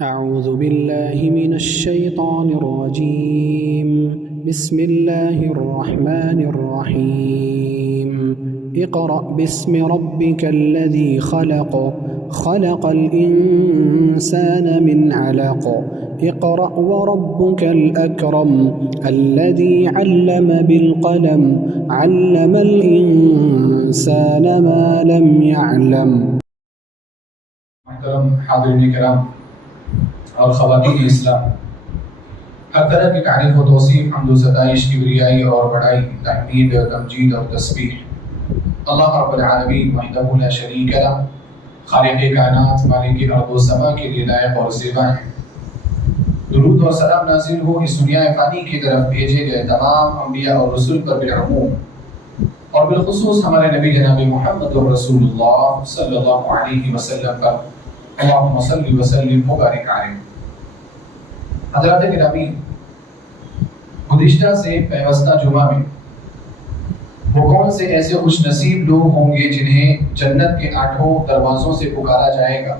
أعوذ بالله من الشيطان الرجيم. بسم الله الرحمن الرحيم. اقرأ باسم ربك الذي خلق خلق الإنسان من علق اقرأ وربك الأكرم الذي علم بالقلم علم الإنسان ما لم يعلم. محترم حاضرین کرام اور خواتین اسلام، ہر طرح کی تعریف و توصیف، حمد و ستائش، کبریائی اور بڑائی، تحمید، تمجید اور تسبیح اللہ رب العالمین وحدہ لا شریک لہ، خالق کائنات، مالک ارض و سما کے لیے لائق اور زیبا ہے۔ درود اور سلام نازل ہو اس دنیا فانی کی طرف بھیجے گئے تمام انبیاء اور رسول پر بالعموم، اور بالخصوص ہمارے نبی جناب محمد رسول اللہ صلی اللہ علیہ وسلم پر اللہم صلی وسلم مبارک علیہ۔ حضرات گرامی، گزشتہ سے پیوستہ جمعہ میں وہ کون سے ایسے خوش نصیب لوگ ہوں گے جنہیں جنت کے 8 دروازوں سے پکارا جائے گا؟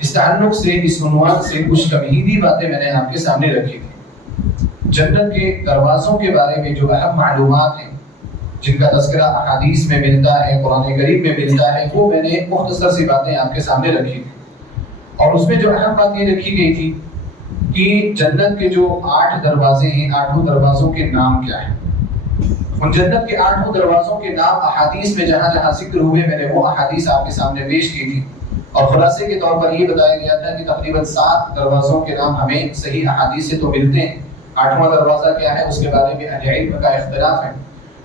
اس تعلق سے، اس عنوان سے کچھ تمہیدی باتیں میں نے آپ کے سامنے رکھی تھی۔ جنت کے دروازوں کے بارے میں جو اہم معلومات ہیں، جن کا تذکرہ احادیث میں ملتا ہے، قرآن کریم میں ملتا ہے، وہ میں نے مختصر سی باتیں آپ کے سامنے رکھی تھی۔ اور اس میں جو اہم بات یہ رکھی گئی تھی کہ جنت کے جو 8 دروازے ہیں، 8 دروازوں کے نام کیا ہیں۔ ان جنت کے 8 دروازوں کے نام احادیث میں جہاں جہاں ذکر ہوئے، میں نے وہ احادیث آپ کے سامنے پیش کی تھی، اور خلاصے کے طور پر یہ بتایا گیا تھا کہ تقریباً 7 دروازوں کے نام ہمیں صحیح احادیث سے تو ملتے ہیں۔ 8واں دروازہ کیا ہے اس کے بارے میں اہل علم کا اختلاف ہے،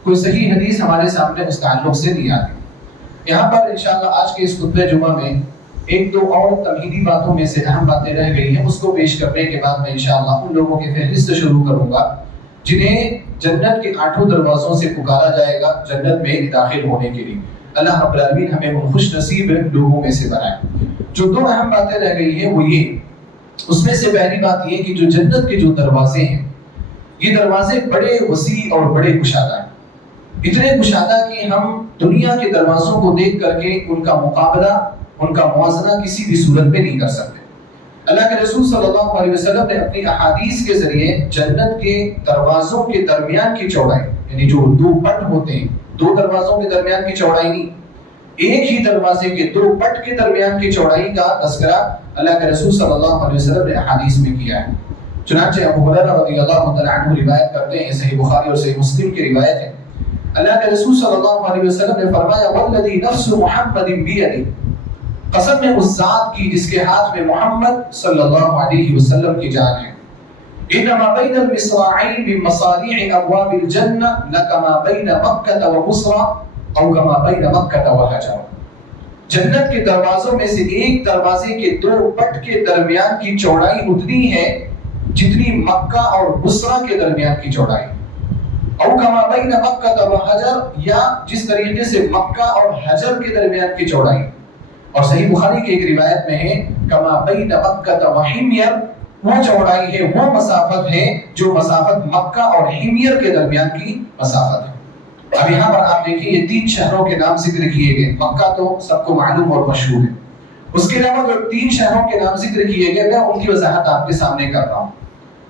کوئی صحیح حدیث ہمارے سامنے اس تعلق سے نہیں آتی۔ یہاں پر انشاءاللہ آج کے اس خطبہ جمعہ میں ایک دو اور تمہیدی باتوں میں سے اہم باتیں رہ گئی ہیں، اس کو پیش کرنے کے بعد میں انشاءاللہ ان لوگوں کی فہرست شروع کروں گا جنہیں جنت کے 8 دروازوں سے پکارا جائے گا جنت میں داخل ہونے کے لیے۔ اللہ رب العالمین ہمیں ان خوش نصیب لوگوں میں سے بنائے۔ جو 2 اہم باتیں رہ گئی ہیں وہ یہ، اس میں سے پہلی بات یہ کہ جو جنت کے جو دروازے ہیں، یہ دروازے بڑے وسیع اور بڑے کشادہ ہیں، اتنے کشادہ کہ ہم دنیا کے دروازوں کو دیکھ کر کے ان کا مقابلہ، ان کا موازنہ کسی بھی صورت میں نہیں کر سکتے۔ اللہ کے رسول صلی اللہ علیہ وسلم نے اپنی احادیث کے ذریعے جنت کے دروازوں کے درمیان کی چوڑائی، یعنی جو 2 پٹ ہوتے ہیں، 2 دروازوں کے درمیان کی چوڑائی نہیں، ایک ہی دروازے کے 2 پٹ کے درمیان کی چوڑائی کا تذکرہ اللہ کے رسول صلی اللہ علیہ وسلم نے احادیث میں کیا ہے۔ چنانچہ ابو ہریرہ رضی اللہ تعالی عنہ روایت کرتے ہیں، صحیح بخاری اور صحیح مسلم کی روایت ہے، اللہ کے رسول صلی اللہ علیہ وسلم نے فرمایا والذی نفس محمد بیدہ، قسم ہے اس ذات کی جس کے ہاتھ میں محمد صلی اللہ علیہ وسلم کی جان ہے، انما بین المصراعین من مصاريع ابواب الجنہ لکما بین مکہ و بصرہ او کما بین مکہ و حجر۔ جنت کے دروازوں میں سے ایک دروازے کے 2 پٹ کے درمیان کی چوڑائی اتنی ہے جتنی مکہ اور بصرہ کے درمیان کی چوڑائی، او کما بین مکہ و حجر، یا جس طریقے سے مکہ اور حجر کے درمیان کی چوڑائی۔ اور صحیح بخاری کی ایک روایت میں ہے کما بین مکہ و حمیر، وہ چوڑائی ہے، وہ مسافت ہے جو مسافت مکہ اور حمیر کے درمیان کی مسافت ہے۔ اب یہاں پر آپ دیکھیں یہ 3 شہروں کے نام ذکر کیے گئے، مکہ تو سب کو معلوم اور مشہور ہے، اس کے علاوہ جو 3 شہروں کے نام ذکر کیے گئے میں ان کی وضاحت آپ کے سامنے کر رہا ہوں۔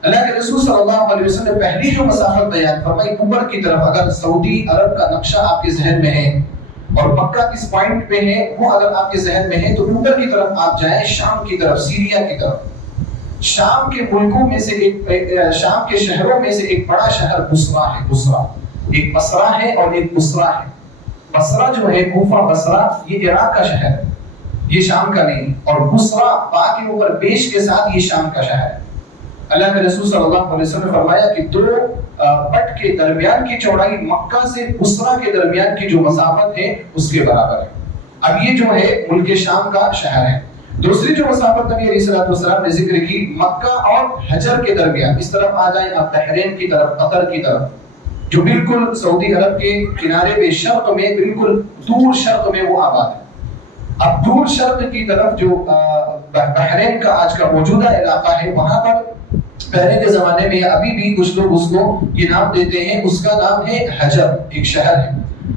اللہ کے رسول صلی اللہ علیہ وسلم نے پہلی جو مسافت بیان فرمائی، اوپر کی طرف اگر سعودی عرب کا نقشہ آپ کے ذہن میں ہے اور مکہ کس پوائنٹ پہ ہے وہ اگر آپ کے ذہن میں ہے تو اوپر کی طرف آپ جائیں، شام کی طرف، سیریا کی طرف۔ شام کے ملکوں میں سے شام کے شہروں میں سے ایک بڑا شہر بصرہ ہے۔ بصرہ ایک بصرہ ہے اور ایک بصرہ ہے۔ بصرہ جو ہے کوفہ بصرہ، یہ عراق کا شہر ہے، یہ شام کا نہیں، اور بصرہ با کے اوپر پیش کے ساتھ یہ شام کا شہر ہے۔ اللہ کے رسول صلی اللہ علیہ وسلم نے فرمایا کہ 2 پٹ کے درمیان کی چوڑائی مکہ سے بصرہ کے درمیان کی جو مسافت ہے اس کے برابر ہے۔ اب یہ جو ہے ملک شام کا شہر ہے۔ دوسری جو مسافت نبی علیہ السلام نے ذکر کی مکہ اور حجر کے درمیان، اس طرف آ جائیں آپ بحرین کی طرف، قطر کی طرف، جو بالکل سعودی عرب کے کنارے پہ شرق میں، بالکل دور شرق میں وہ آباد ہے۔ اب دور شرق کی طرف جو بحرین کا آج کا موجودہ علاقہ ہے، وہاں پر پہلے کے زمانے میں ابھی بھی کچھ لوگ اس کو یہ نام دیتے ہیں، اس کا نام ہے حجر، ایک شہر ہے،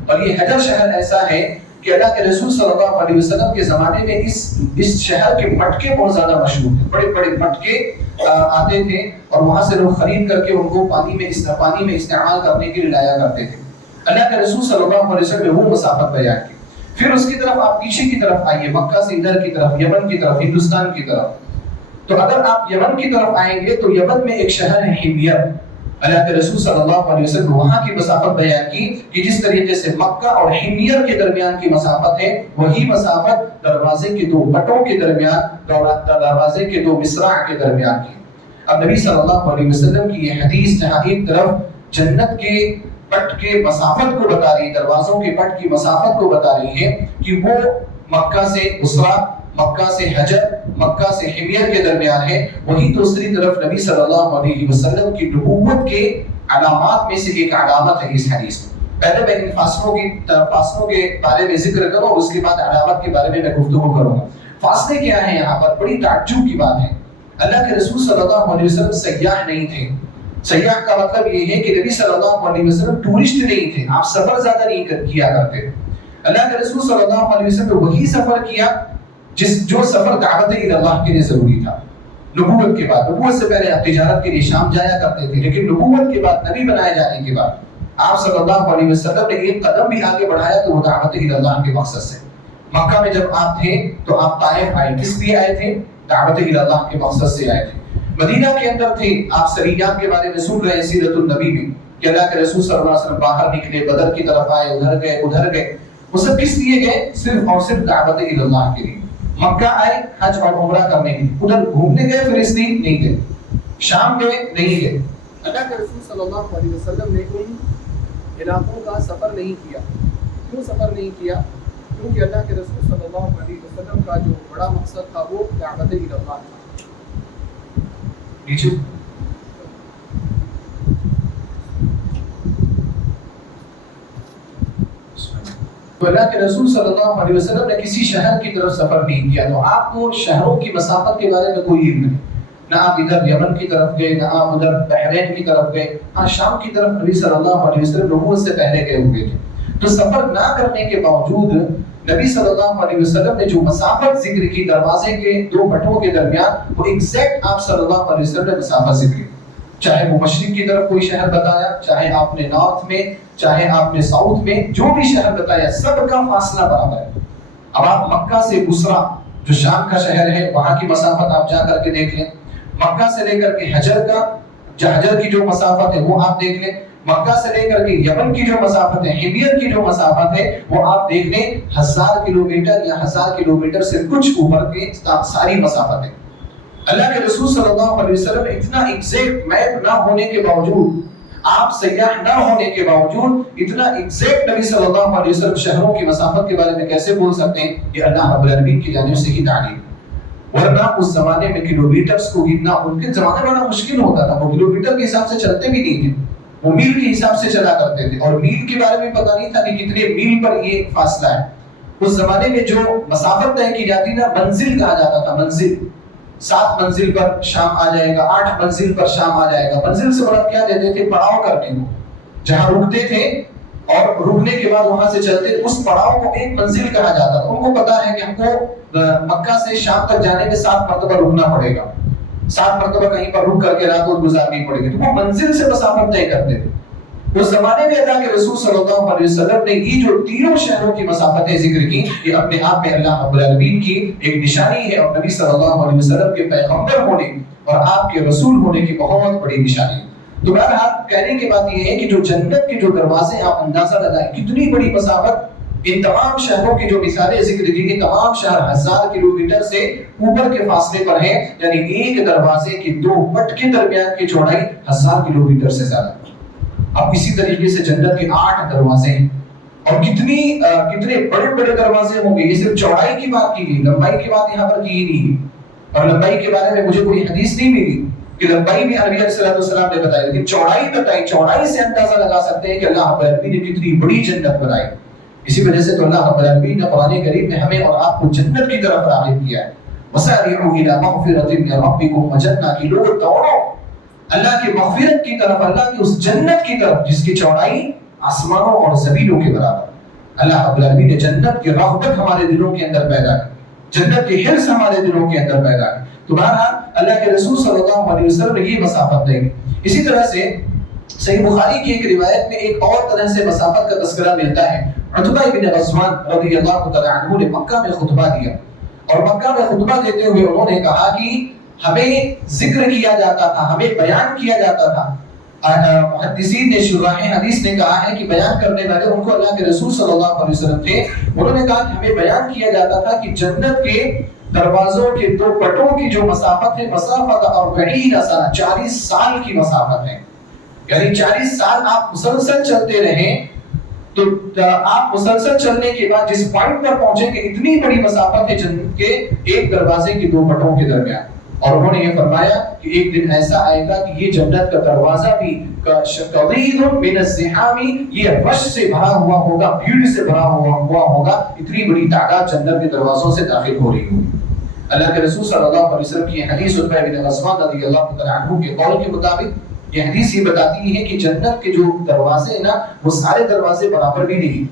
اور یہ حجر شہر ایسا ہے کہ اللہ کے رسول صلی اللہ علیہ وسلم کے زمانے میں اس شہر کے مٹکے بہت زیادہ مشہور تھے، بڑے بڑے مٹکے آتے تھے اور وہاں سے لوگ خرید کر کے ان کو پانی میں استعمال کرنے کے لیے لایا کرتے تھے۔ اللہ کے رسول صلی اللہ علیہ وسلم نے وہ مسافت بیان کی۔ پھر اس کی طرف آپ پیچھے کی طرف آئیے، مکہ سے ادھر کی طرف، یمن کی طرف، ہندوستان کی طرف۔ تو اگر آپ یمن کی طرف آئیں گے تو یمن میں ایک شہر ہے حمیر۔ اللہ کے رسول صلی اللہ علیہ وسلم نے وہاں کی مسافت بیان کی کہ جس طریقے سے مکہ اور حمیر کے درمیان کی مسافت ہے، وہی مسافت دروازے کے دو بٹوں کے درمیان، دروازے کے دو مصراع کے درمیان کی۔ اب نبی صلی اللہ علیہ وسلم کی یہ حدیث جہاں ایک طرف جنت کے پٹ کے مسافت کو بتا رہی ہے، دروازوں کے پٹ کی مسافت کو بتا رہی ہے کہ وہ مکہ سے بصرہ، مکہ سے حجر، مکہ سے حمیر کے درمیان ہے، وہی دوسری طرف نبی صلی اللہ علیہ وسلم کی نبوت کے علامات میں سے ایک علامت ہے اس حدیث میں۔ پہلے میں ان فاصلوں کے بارے میں ذکر کروں اور اس کے بعد علامت کے بارے میں گفتگو کروں گا۔ فاصلے کیا ہیں یہاں پر؟ بڑی تعجب کی بات ہے، اللہ کے رسول صلی اللہ علیہ وسلم سیاح نہیں تھے۔ سیاح کا مطلب یہ ہے کہ نبی صلی اللہ علیہ وسلم ٹورسٹ نہیں تھے، آپ سفر زیادہ نہیں کیا کرتے۔ اللہ کے رسول صلی اللہ علیہ وسلم نے وہی سفر کیا جو سفر دعوت اللہ کے لیے ضروری تھا۔ نبوت کے بعد، نبوت سے پہلے آپ تجارت کے لیے شام جایا کرتے تھے، لیکن نبوت کے بعد، نبی بنائے جانے کے بعد آپ صلی اللہ علیہ وسلم نے ایک قدم بھی آگے بڑھایا تو وہ دعوت اللہ کے مقصد سے۔ مکہ میں جب آپ تھے تو آپ طائف آئے، کس لیے آئے تھے؟ دعوت اللہ کے مقصد سے آئے تھے۔ مدینہ کے اندر تھے، آپ سریات کے بارے میں سن رہے ہیں سیرت النبی میں کہ اللہ کے رسول صلی اللہ علیہ وسلم باہر نکلے، بدر کی طرف آئے، ادھر گئے، وہ سب کس لیے گئے؟ صرف اور صرف دعوت اللہ کے لیے۔ مکہ آئے حج اور عمرہ کرنے کے لیے، ادھر گھومنے گئے، فلسطین نہیں گئے، شام گئے نہیں گئے۔ اللہ کے رسول صلی اللہ علیہ وسلم نے ان علاقوں کا سفر نہیں کیا۔ کیوں سفر نہیں کیا؟ کیونکہ اللہ کے رسول صلی اللہ علیہ وسلم کا جو بڑا مقصد تھا وہ دعوت اللہ تھا۔ نیچے تو اللہ کے رسول صلی اللہ علیہ وسلم نے کسی شہر کی طرف سفر نہیں کیا، تو آپ کو شہروں کی مسافت کے بارے میں کوئی علم نہیں، نہ آپ ادھر یمن کی طرف گئے، نہ آپ ادھر بحرین کی طرف گئے۔ ہاں، شام کی طرف نبی صلی اللہ علیہ وسلم نبوت سے پہلے گئے ہوئے تھے، تو سفر نہ کرنے کے باوجود نبی صلی اللہ علیہ وسلم نے جو مسافت ذکر کی دروازے کے دو بٹوں کے درمیان، وہ ایگزیکٹ آپ صلی اللہ علیہ وسلم نے مسافت ذکر کی۔ چاہے وہ مشرق کی طرف کوئی شہر بتایا، چاہے آپ نے نارتھ میں، چاہے آپ نے ساؤتھ میں، جو بھی شہر بتایا سب کا فاصلہ برابر ہے۔ اب آپ مکہ سے بصرہ جو شام کا شہر ہے وہاں کی مسافت آپ جا کر کے دیکھ لیں، مکہ سے لے کر کے حجر کی جو مسافت ہے وہ آپ دیکھ لیں، مکہ سے لے کر کے یمن کی جو مسافت ہے، حمیر کی جو مسافت ہے وہ آپ دیکھ لیں، 1000 کلومیٹر یا 1000 کلومیٹر سے کچھ اوپر کی ساری مسافت ہے۔ اللہ کے رسول صلی اللہ علیہ وسلم اتنا ایگزیکٹ میپ نہ ہونے کے باوجود، آپ سیاح نہ ہونے کے باوجود اتنا ایگزیکٹ نبی صلی اللہ علیہ وسلم شہروں کی مسافت کے بارے میں کیسے بول سکتے ہیں؟ یہ اللہ رب العالمین کی جانب سے ہی تعلیم۔ ورنہ اس زمانے میں کلومیٹرز کو گننا ان کے زمانے بڑا مشکل ہوتا تھا، وہ کلومیٹر کے حساب سے چلتے بھی نہیں تھے، وہ میل کے حساب سے چلا کرتے تھے، اور میل کے بارے میں پتہ نہیں تھا کہ کتنے میل پر یہ فاصلہ ہے۔ اس زمانے میں جو مسافت طے کی جاتی نا، منزل کہا جاتا تھا، منزل۔ 7 منزل پر شام آ جائے گا، 8 منزل پر شام آ جائے گا۔ منزل سے مراد کیا دیتے تھے؟ پڑاؤ کرنے کو، جہاں رکتے تھے اور رکنے کے بعد وہاں سے چلتے، اس پڑاؤ کو ایک منزل کہا جاتا تھا۔ ان کو پتا ہے کہ ہم کو مکہ سے شام تک جانے میں 7 مرتبہ رکنا پڑے گا، 7 مرتبہ کہیں پر رک کر کے رات کو گزارنی پڑے گی، تو وہ منزل سے مسافت طے کرتے تھے۔ اس زمانے میں اللہ کے رسول صلی اللہ علیہ وسلم نے یہ جو تینوں شہروں کی مسافتیں ذکر کی، یہ اپنے آپ میں اللہ رب العالمین کی ایک نشانی ہے، اور نبی صلی اللہ علیہ وسلم کے پیغمبر ہونے اور آپ کے رسول ہونے کی بہت بڑی نشانی ہے۔ تو بہرحال کہنے کی بات یہ ہے کہ جو جنت کے جو دروازے، آپ اندازہ لگائیں کتنی بڑی مسافت، ان تمام شہروں کی جو مثالیں ذکر کی گئی، تمام شہر 1000 کلومیٹر سے اوپر کے فاصلے پر ہیں، یعنی ایک دروازے کے 2 بٹ کے درمیان کی چوڑائی 1000 کلومیٹر سے زیادہ۔ اب اسی طریقے سے جنت کے 8 دروازے ہیں، اور کتنے بڑے بڑے دروازے ہوں گے۔ یہ صرف چوڑائی کی بات کی گئی، لمبائی کی بات یہاں پر کی ہی نہیں ہے، اور لمبائی کے بارے میں مجھے کوئی حدیث نہیں ملی کہ لمبائی بھی نبی علیہ السلام نے بتائی، لیکن چوڑائی بتائی۔ چوڑائی سے اندازہ لگا سکتے ہیں کہ اللہ رب العالمین نے کتنی بڑی جنت بنائی۔ اسی وجہ سے تو اللہ رب العالمین نے قرآن کریم میں ہمیں اور آپ کو جنت کی طرف راغب کیا ہے۔ وَسَارِعُوا إِلَىٰ مَغْفِرَةٍ مِّن رَّبِّكُمْ وَجَنَّةٍ، کہ لوگ دوڑو اللہ کی مغفرت کی طرف، اللہ کی اس جنت کی طرف جس کی چوڑائی آسمانوں اور زمینوں کے برابر۔ اللہ رب العالمین نے جنت کی رغبت ہمارے دلوں کے اندر پیدا کی، جنت کی حرص ہمارے دلوں کے اندر پیدا کی. تو بہرحال اللہ کے رسول صلی اللہ علیہ وسلم نے یہ مسافت دی. اسی طرح سے صحیح بخاری کی ایک روایت میں ایک اور طرح سے مسافت کا تذکرہ ملتا ہے. عتبہ بن غزوان رضی اللہ تعالی عنہ نے مکہ میں خطبہ دیا، اور مکہ میں خطبہ دیتے ہوئے انہوں نے کہا کہ ہمیں ذکر کیا جاتا تھا، ہمیں بیان کیا جاتا تھا. محدثین نے شراح حدیث نے کہا ہے کہ بیان کرنے والے ان کو اللہ کے رسول صلی اللہ علیہ وسلم تھے. انہوں نے کہا کہ ہمیں بیان کیا جاتا تھا کہ جنت کے دروازوں کے دو پٹوں کی جو مسافت ہے، مسافت اور 40 سال کی مسافت ہے. یعنی 40 سال آپ مسلسل چلتے رہیں تو آپ مسلسل چلنے کے بعد جس پوائنٹ پر پہنچیں گے اتنی بڑی مسافت ہے جنت کے ایک دروازے کی دو پٹوں کے درمیان. اور انہوں نے یہ فرمایا کہ ایک دن ایسا آئے گا کہ یہ جنت کا دروازہ بھی قدید من الزحام، یہ رش سے بھرا ہوا ہوگا، بھیڑ سے بھرا ہوا ہوگا. اتنی بڑی تعداد جنت کے دروازوں سے داخل ہو رہی ہوگی. اللہ کے رسول صلی اللہ علیہ وسلم کی حدیث عتبہ بن غزوان رضی اللہ تعالی عنہ کے قول کے مطابق یہ حدیث یہ بتاتی ہے کہ جنت کے جو دروازے ہیں نا وہ سارے دروازے برابر بھی نہیں،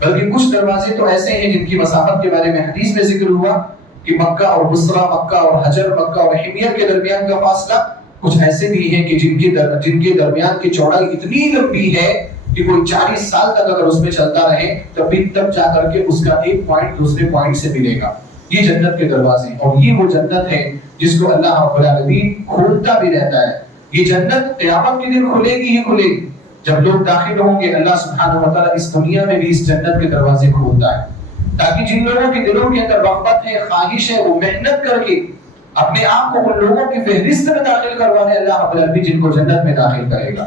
بلکہ کچھ دروازے تو ایسے ہیں جن کی مسافت کے بارے میں حدیث میں ذکر ہوا کہ مکہ اور بصرہ، مکہ اور حجر، مکہ اور حمیر کے درمیان کا فاصلہ کچھ ایسے بھی ہیں کہ جن کے درمیان کی چوڑائی اتنی لمبی ہے کہ کوئی 40 سال تک اگر اس میں چلتا رہے تب جا کر کے اس کا ایک پوائنٹ دوسرے پوائنٹ سے ملے گا. یہ جنت کے دروازے، اور یہ وہ جنت ہے جس کو اللہ رب العالمین کھولتا بھی رہتا ہے. یہ جنت قیامت کے دن کھلے گی ہی کھلے گی. جب لوگ داخل ہوں گے اللہ سبحانہ و تعالیٰ اس دنیا میں بھی اس جنت کے دروازے کھولتا ہے، تاکہ جن لوگوں کے دلوں کے اندر رغبت ہے، خواہش ہے، وہ محنت کر کے اپنے آپ کو ان لوگوں کی فہرست میں داخل کروانے اللہ رب العالمین جن کو جنت میں داخل کرے گا.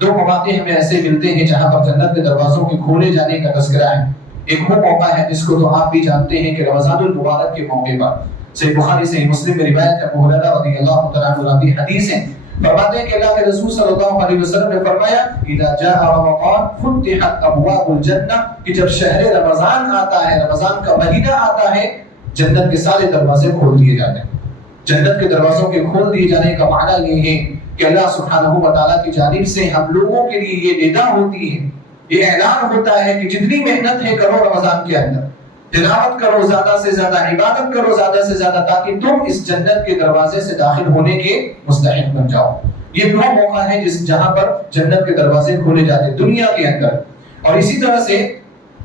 دو مواقع ہمیں ایسے ملتے ہیں جہاں پر جنت کے دروازوں کے کھولے جانے کا تذکرہ ہے. ایک وہ موقع ہے جس کو تو آپ بھی جانتے ہیں کہ رمضان المبارک کے موقع پر صحیح بخاری صحیح مسلم میں روایت ہے، ابو ہریرہ رضی اللہ تعالیٰ عنہ کی حدیث ہے. فرماتے ہیں کہ اللہ کے رسول صلی اللہ علیہ وسلم نے فرمایا اذا جاء رمضان فتحت ابواب الجنہ، کہ جب شہر رمضان آتا ہے، رمضان کا مہینہ آتا ہے، جنت کے سارے دروازے کھول دیے جاتے ہیں. جنت کے دروازوں کے کھول دیے جانے کا معنی یہ ہے کہ اللہ سبحانہ و تعالیٰ کی جانب سے ہم لوگوں کے لیے یہ ندا ہوتی ہے، یہ اعلان ہوتا ہے کہ جتنی محنت ہے کرو رمضان کے اندر، تلاوت کرو، زیادہ سے زیادہ عبادت کرو، زیادہ سے زیادہ، تاکہ تم اس جنت کے دروازے سے داخل ہونے کے مستحق بن جاؤ. یہ وہ موقع ہے جہاں پر جنت کے دروازے کھولے جاتے ہیں دنیا کے اندر. اور اسی طرح سے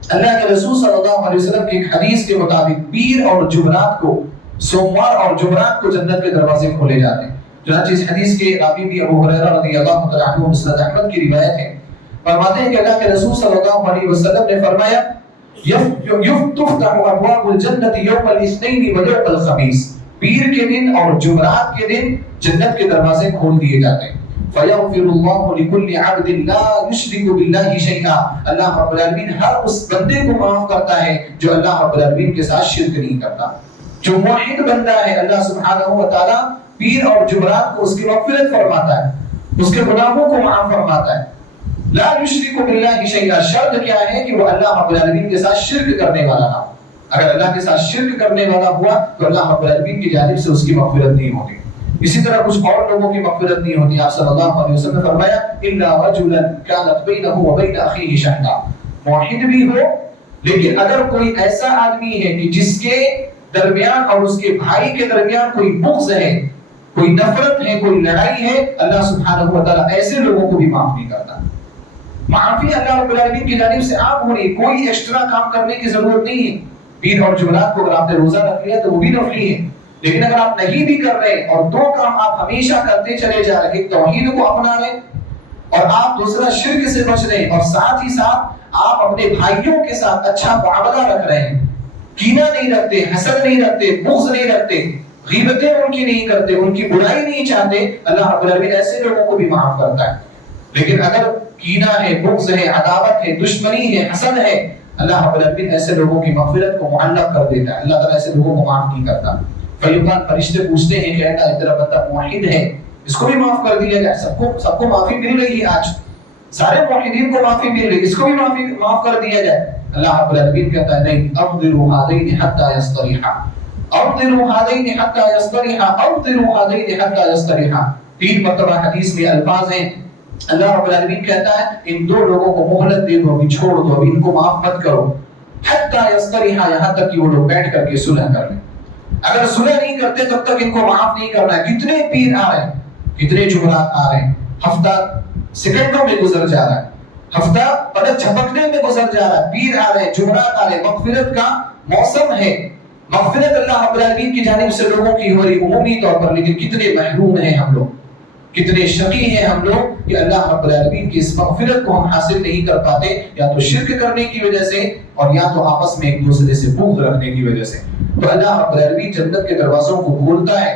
اللہ کے رسول صلی اللہ علیہ وسلم کی ایک حدیث کے مطابق پیر اور جمعرات کو، سوموار اور جمعرات کو جنت کے دروازے کھولے جاتے ہیں. چنانچہ اس حدیث کے راوی بھی ابو ہریرہ رضی اللہ تعالیٰ عنہ مسند احمد کی روایت ہے. فرماتے ہیں کہ اللہ کے رسول صلی اللہ علیہ وسلم نے فرمایا تفتح ابواب الجنت یوم الاثنین و یوم الخمیس، پیر کے دن اور جمعرات کے دن جنت کے دروازے کھول دیے جاتے ہیں. فیغفر اللہ لکل عبد لا یشرک باللہ شیئا، اللہ رب العالمین ہر اس بندے کو معاف کرتا ہے جو اللہ رب العالمین کے ساتھ شرک نہیں کرتا. جو موحد بندہ ہے اللہ سبحانہ و تعالیٰ پیر اور جمعرات کو اس کی مغفرت فرماتا ہے، اس کے گناہوں کو معاف فرماتا ہے. لا یشرک باللہ شیئا، شرط کیا ہے کہ وہ اللہ رب العالمین کے ساتھ شرک کرنے والا نہ ہو. اگر اللہ کے ساتھ شرک کرنے والا ہوا تو اللہ رب العالمین کی جانب سے اس کی مغفرت نہیں ہوتی. اسی طرح کچھ اور لوگوں کی مغفرت نہیں ہوتی. آپ صلی اللہ علیہ وسلم نے فرمایا الا رجلا كانت بينه وبين اخيه شحناء، موحد بھی ہو لیکن اگر کوئی ایسا آدمی ہے کہ جس کے درمیان اور اس کے بھائی کے درمیان کوئی بغض ہے، کوئی نفرت ہے، کوئی لڑائی ہے، اللہ سبحانہ و تعالیٰ ایسے لوگوں کو بھی معاف نہیں کرتا. معافی اللہ رب العالمین کی جانب سے آپ ہو رہی، کوئی ایکسٹرا کام کرنے کی ضرورت نہیں ہے. پیر اور جمعرات کو اگر آپ نے روزہ رکھ لیا تو وہ بھی نفلی ہے، لیکن اگر آپ نہیں بھی کر رہے اور دو کام آپ ہمیشہ کرتے چلے جا رہے، ایک توحید کو اپنا رہے اور آپ دوسرا شرک سے بچ رہے، اور ساتھ ہی ساتھ آپ اپنے بھائیوں کے ساتھ اچھا معاملہ رکھ رہے ہیں، کینہ نہیں رکھتے، حسد نہیں رکھتے، بغض نہیں رکھتے، غیبتیں ان کی نہیں کرتے، ان کی برائی نہیں چاہتے، اللہ رب العالمین ایسے لوگوں کو بھی معاف کرتا ہے. لیکن اگر کینہ ہے، بغض ہے، عداوت ہے، دشمنی ہے، حسد ہے، اللہ رب العالمین ایسے لوگوں کی مغفرت کو معلق کر دیتا ہے. اللہ تعالیٰ ایسے لوگوں کو معاف نہیں کرتا. فیقان فرشتے پوچھتے ہیں کہ اللہ تیرا بندہ موحد ہے، اس کو بھی معاف کر دیا جائے. سب کو معافی مل رہی ہے، آج سارے موحدین کو معافی مل رہی ہے، اس کو بھی معاف کر دیا جائے. اللہ رب العالمین کہتا ہے نہیں، افضلوا هذین حتی یستریحا، افضلوا هذین حتی یستریحا، افضلوا هذین حتی یستریحا. 3 مرتبہ حدیث میں الفاظ ہیں. اللہ رب العالمین کہتا ہے ان دو لوگوں کو مہلت دے دو، ابھی چھوڑ دو، ابھی ان کو معاف مت کرو. حتی یستریحا، یہاں تک کہ وہ لوگ بیٹھ کر کے صلح کر لیں. اگر صلح نہیں کرتے تب تک ان کو معاف نہیں کرنا ہے. کتنے پیر آ رہے ہیں، کتنے جمعرات آ رہے ہیں، ہفتہ سیکنڈوں میں گزر جا رہا ہے، ہفتہ پلک جھپکنے میں گزر جا رہا ہے. پیر آ رہے ہیں، جمعرات آ رہے ہیں، مغفرت کا موسم ہے، مغفرت اللہ رب العالمین کی جانب سے لوگوں کی ہو رہی عمومی طور پر. لیکن کتنے محروم ہیں ہم لوگ، کتنے شقی ہیں ہم لوگ کہ اللہ رب العالمین کی اس مغفرت کو ہم حاصل نہیں کر پاتے، یا تو شرک کرنے کی وجہ سے اور یا تو آپس میں ایک دوسرے سے بغض رکھنے کی وجہ سے. تو اللہ رب العالمین جنت کے دروازوں کو کھولتا ہے،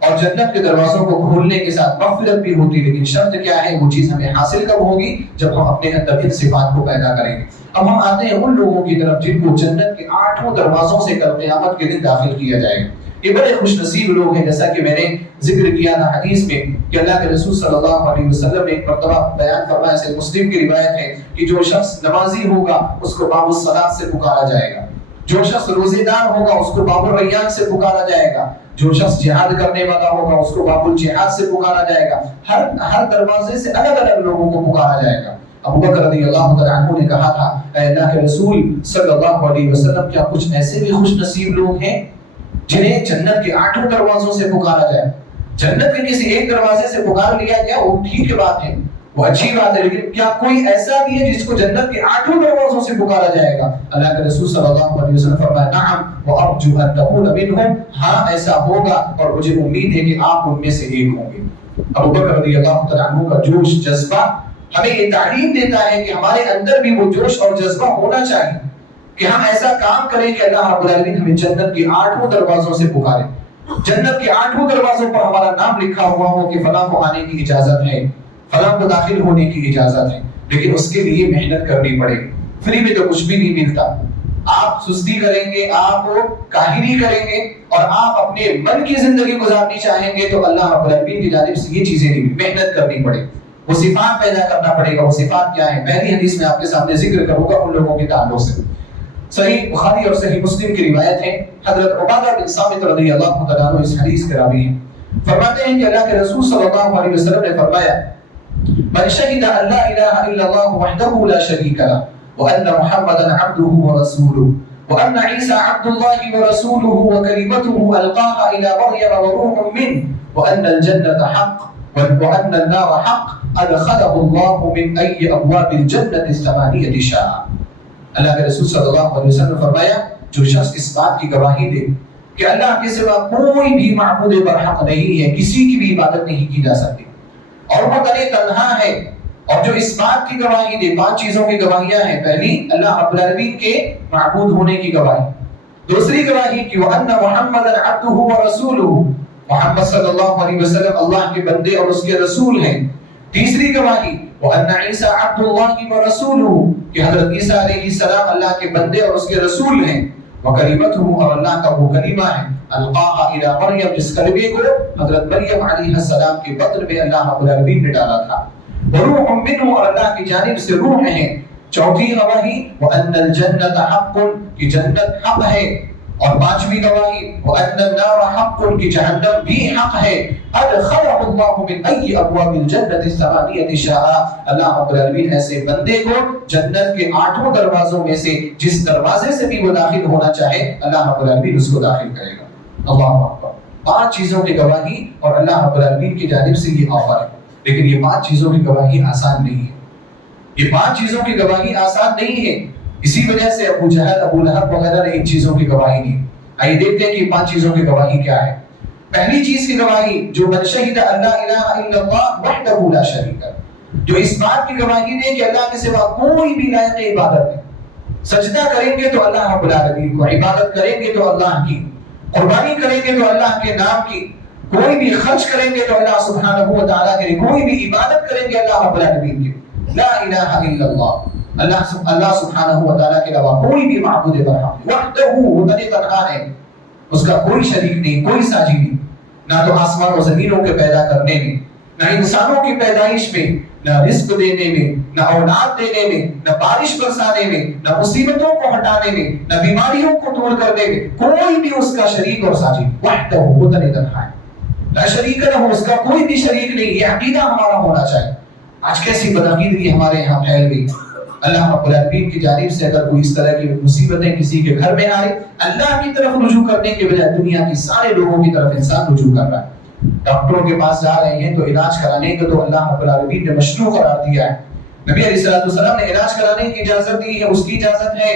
اور جنت کے دروازوں کو کھولنے کے ساتھ مغفرت بھی ہوتی ہے. لیکن شرط کیا ہے؟ وہ چیز ہمیں حاصل کب ہوگی؟ جب ہم اپنے اندر ان صفات کو پیدا کریں گے. اب ہم آتے ہیں ان لوگوں کی طرف جن کو جنت کے 8 دروازوں سے کل قیامت کے دن داخل کیا جائے گا. یہ بڑے خوش نصیب لوگ ہیں، جیسا کہ میں نے ذکر کیا تھا حدیث میں کہ اللہ کے رسول صلی اللہ علیہ وسلم نے ایک مرتبہ بیان فرمایا، سے مسلم کی روایت ہے کہ جو شخص نمازی ہوگا اس کو باب الصلاۃ سے پکارا جائے گا، جو شخص روزے دار ہوگا اس کو باب الریان سے پکارا جائے گا، جو شخص جہاد کرنے والا ہوگا اس کو باب الجہاد سے پکارا جائے گا. ہر دروازے سے الگ الگ لوگوں کو پکارا جائے گا. ابو بکر رضی اللہ تعالیٰ عنہ نے کہا تھا، اے اللہ کے رسول صلی اللہ علیہ وسلم، کیا کچھ ایسے بھی خوش نصیب لوگ ہیں جنہیں جنت کے 8 دروازوں سے پکارا جائے؟ جنت کے کسی ایک دروازے سے پکار لیا گیا وہ ٹھیک بات ہے، وہ اچھی بات ہے، لیکن کیا کوئی ایسا بھی ہے جس کو جنت کے 8 دروازوں سے پکارا جائے گا؟ اللہ کے رسول صلی اللہ علیہ وسلم فرمایا، نعم وارجو ان تكون منهم، ہاں ایسا ہوگا اور مجھے امید ہے کہ آپ ان میں سے ایک ہوں گے. ابو بکر رضی اللہ تعالیٰ عنہ کا جوش جذبہ ہمیں یہ تعلیم دیتا ہے کہ ہمارے اندر بھی وہ جوش اور جذبہ ہونا چاہیے کہ ہم ایسا کام کریں کہ اللہ رب العالمین ہمیں جنت کے 8 دروازوں سے پکارے. جنت کے 8 دروازوں پر ہمارا نام لکھا ہوا ہو کہ فلاں کو آنے کی اجازت ہے، فلاں کو داخل ہونے کی اجازت ہے، لیکن اس کے لیے محنت کرنی پڑے گی. فری میں تو کچھ بھی نہیں ملتا. آپ سستی کریں گے، آپ کاہلی کریں گے اور آپ اپنے من کی زندگی گزارنی چاہیں گے تو اللہ رب العالمین کی جانب سے یہ چیزیں نہیں، محنت کرنی پڑے گی، وہ صفات پیدا کرنا پڑے گا. وہ صفات کیا ہے؟ پہلی حدیث میں آپ کے سامنے ذکر کروں گا ان لوگوں کے تعلق سے. صحیح بخاری اور صحیح مسلم کی روایت ہے، حضرت عبادہ بن صامت رضی اللہ تعالیٰ عنہ اس حدیث کے راوی ہیں. فرماتے ہیں کہ اللہ کے رسول صلی اللہ علیہ وسلم نے فرمایا، من شهد ان لا اله الا الله وحده لا شريك له وان محمدا عبده ورسوله وان عيسى عبد الله ورسوله وكلمته القاها الى مريم وروح منه وان الجنه حق وان النار حق ادخله الله من اي ابواب الجنه الثمانيه شاء. اللہ کے رسول صلی اللہ علیہ وسلم نے فرمایا، جو شخص اس بات کی گواہی دے کہ اللہ کے سوا کوئی بھی معبود برحق نہیں ہے، کسی کی بھی عبادت نہیں کی جا سکتی اور وہ تنہا ہے، اور جو اس بات کی گواہی دے، 5 چیزوں کی گواہیاں ہیں. پہلی، اللہ رب العالمین کے معبود ہونے کی گواہی. دوسری گواہی کہ وَأَنَّ مُحَمَّدًا عَبْدُهُ وَرَسُولُهُ، محمد صلی اللہ علیہ وسلم اللہ کے بندے اور اس کے رسول ہیں. تیسری گواہی وَأَنَّ عِيسَى عَبْدُ اللَّهِ وَرَسُولُهُ، کہ حضرت عیسیٰ علیہ السلام اللہ کے بندے اور اس کے رسول ہیں. وَكَلِمَتُهُ، اور اللہ کا وہ کلمہ ہے، القاها الى مریم، جس کلمے کو حضرت مریم علیہ السلام کے بطن میں اللہ رب العالمین نے ڈالا تھا. وروح منہ، اور اللہ کی جانب سے روح ہے. چوتھی گواہی وان الجنت حق، کہ جنت حق ہے. اور 5ویں گواہی وان النار حق، کہ جہنم بھی حق ہے. ادخلہ اللہ من ای ابواب الجنت الثمانیہ شاء، اللہ رب العالمین ایسے بندے کو جنت کے 8 دروازوں میں سے جس دروازے سے بھی وہ داخل ہونا چاہے اللہ رب العالمین اس کو داخل کرے گا. اللہ اکبر. 5 چیزوں کی گواہی اور اللہ رب العالمین کی جانب سے یہ آفر ہے. لیکن یہ 5 چیزوں کی گواہی آسان نہیں ہے، یہ 5 چیزوں کی گواہی آسان نہیں ہے. اسی وجہ سے ابو جہل، ابو لہب وغیرہ نے ان چیزوں کی گواہی دی. آئیے دیکھتے ہیں کہ 5 چیزوں کی گواہی کیا ہے. پہلی چیز کی گواہی، جو من شہد ان لا الہ الا اللہ وحدہ لا شریک لہ، جو اس بات کی گواہی دے کہ اللہ کے سوا کوئی بھی لائق عبادت نہیں. سجدہ کریں گے تو اللہ رب العالمین کو، عبادت کریں گے تو اللہ کی، قربانی کریں گے تو اللہ کے نام کی، کوئی بھی خرچ کریں گے تو اللہ سبحانہ و تعالیٰ کے لیے، کوئی بھی عبادت کریں گے اللہ رب العالمین کی. لا الہ الا اللہ، اللہ سبحانہ و تعالیٰ کے علاوہ کوئی بھی معبود برحق، وحدہ، وہ تنہا ہے، اس کا کوئی شریک نہیں، کوئی ساجی نہیں. نہ تو آسمان و زمینوں کے پیدا کرنے میں، نہ انسانوں کی پیدائش میں، نہ رزق دینے میں، نہ اولاد دینے میں، نہ بارش برسانے میں، نہ مصیبتوں کو ہٹانے میں، نہ بیماریوں کو دور کرنے میں، کوئی بھی اس کا شریک اور ساجی. وحدہ، وہ تنہا ہے، لا شریک لہ، اس کا کوئی بھی شریک نہیں. یہ عقیدہ ہمارا ہونا چاہیے. آج کیسی بدعقیدگی ہمارے یہاں پھیل گئی. اللہ رب العالمین کی جانب سے اگر کوئی اس طرح کی مصیبتیں کسی کے گھر میں آئے، اللہ کی طرف رجوع کرنے کے بجائے دنیا کے سارے لوگوں کی طرف انسان رجوع کر رہا ہے۔ ڈاکٹروں کے پاس جا رہے ہیں تو علاج کرانے کو تو اللہ رب العالمین نے مشروع قرار دیا ہے، نبی علیہ السلام نے علاج کرانے کی اجازت دی ہے، اس کی اجازت ہے،